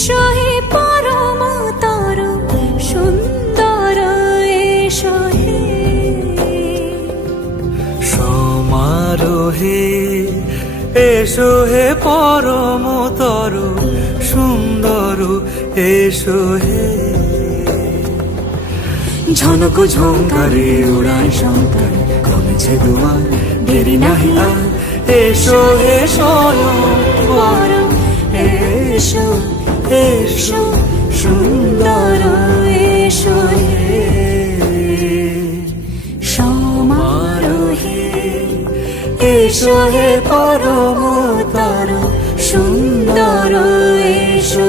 এসো হে পরমতর সুন্দর এসো হে সমারোহে এসো হে পরমতর সুন্দর এসো হে ঝনক ঝঙ্কারে উড়ায় শঙ্কর কমেছে দুয়ার দেরি নাহি আর এসো হে স্বয়ং পরম এসো এসো সুন্দর এসো হে সমারোহে এসো হে পরমতর সুন্দর এসো